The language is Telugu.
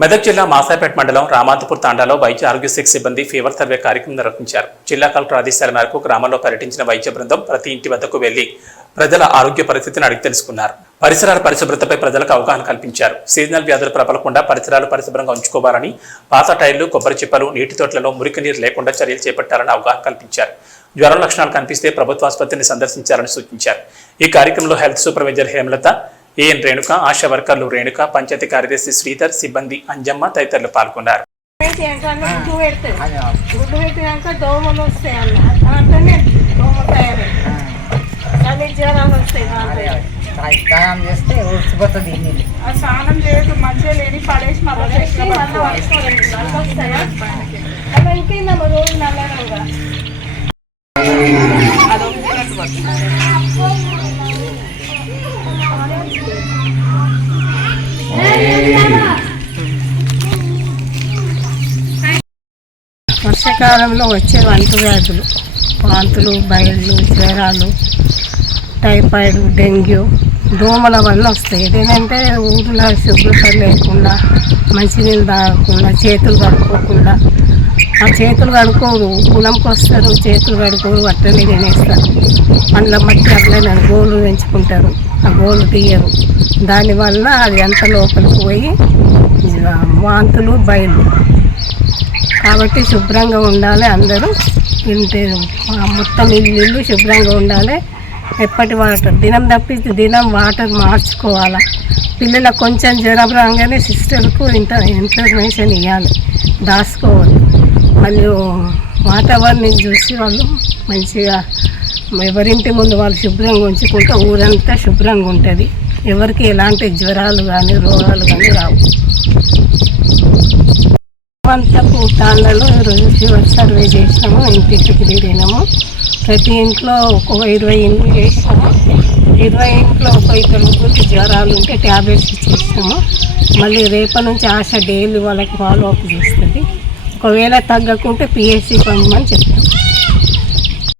మెదక్ జిల్లా మాసాపేట మండలం రామాంతపూర్ తాండాలో వైద్య ఆరోగ్య శాఖ సిబ్బంది ఫీవర్ సర్వే కార్యక్రమం నిర్వహించారు. జిల్లా కలెక్టర్ ఆదేశాల మేరకు గ్రామంలో పర్యటించిన వైద్య బృందం ప్రతి ఇంటి వద్దకు వెళ్లి ప్రజల ఆరోగ్య పరిస్థితిని అడిగి తెలుసుకున్నారు. పరిసరాల పరిశుభ్రతపై ప్రజలకు అవగాహన కల్పించారు. సీజనల్ వ్యాధులు ప్రబలకుండా పరిసరాలు పరిశుభ్రంగా ఉంచుకోవాలని, పాత టైర్లు, కొబ్బరి చిప్పలు, నీటి తోటలలో మురికి నీరు లేకుండా చర్యలు చేపట్టాలని అవగాహన కల్పించారు. జ్వరం లక్షణాలు కనిపిస్తే ప్రభుత్వ ఆసుపత్రిని సందర్శించాలని సూచించారు. ఈ కార్యక్రమంలో health supervisor Hemalatha, AN Renuka, ASHA వర్కర్లు రేణుక, పంచాయతీ కార్యదర్శి శ్రీధర్, సిబ్బంది అంజమ్మ తదితరులు పాల్గొన్నారు. వర్షాకాలంలో వచ్చే అంటువ్యాధులు, వాంతులు, బయళ్ళు, జ్వరాలు, టైఫాయిడ్, డెంగ్యూ, దోమల వల్ల వస్తాయి. ఇదేంటంటే ఊరిలో శుభ్రత లేకుండా, మంచినీళ్ళు తాగకుండా, చేతులు కడుక్కోకుండా, ఆ చేతులు కడుక్కోరు, పొలంకి వస్తారు, చేతులు కడుక్కోరు, అట్లనే తినేస్తారు. అందులో మట్టి అట్లనే గోళ్ళు పెంచుకుంటారు, ఆ గోళ్ళు తీయరు. దానివల్ల అది అంత లోపలికి పోయి వాంతులు, బయళ్ళు. కాబట్టి శుభ్రంగా ఉండాలి. అందరూ ఇంటి మొత్తం ఇల్లు శుభ్రంగా ఉండాలి. ఎప్పటి వాటర్ దినం తప్పించి దినం వాటర్ మార్చుకోవాలి. పిల్లలకు కొంచెం జ్వరం రాగానే సిస్టర్కు ఇన్ఫర్మేషన్ ఇవ్వాలి, దాచుకోవాలి. మళ్ళీ వాతావరణం చూసి వాళ్ళు మంచిగా ఎవరింటి ముందు వాళ్ళు శుభ్రంగా ఉంచుకుంటే ఊరంతా శుభ్రంగా ఉంటుంది. ఎవరికి ఎలాంటి జ్వరాలు కానీ రోగాలు కానీ రావు. అంతకు తాండలో ఈరోజు ఫీవర్ సర్వే చేసినాము, ఇంటింటికి తిరిగినాము. ప్రతి ఇంట్లో ఒక 20 ఇండ్లు చేసినాము. 20 ఇంట్లో ఒక 2 ముగ్గురికి జ్వరాలు ఉంటే ట్యాబ్లెట్స్ ఇచ్చేసినాము. మళ్ళీ రేపటి నుంచి ఆశ డైలీ వాళ్ళకి ఫాలో అప్ చేస్తుంది. ఒకవేళ తగ్గకుంటే పిహెచ్సి పంపమని చెప్తాం.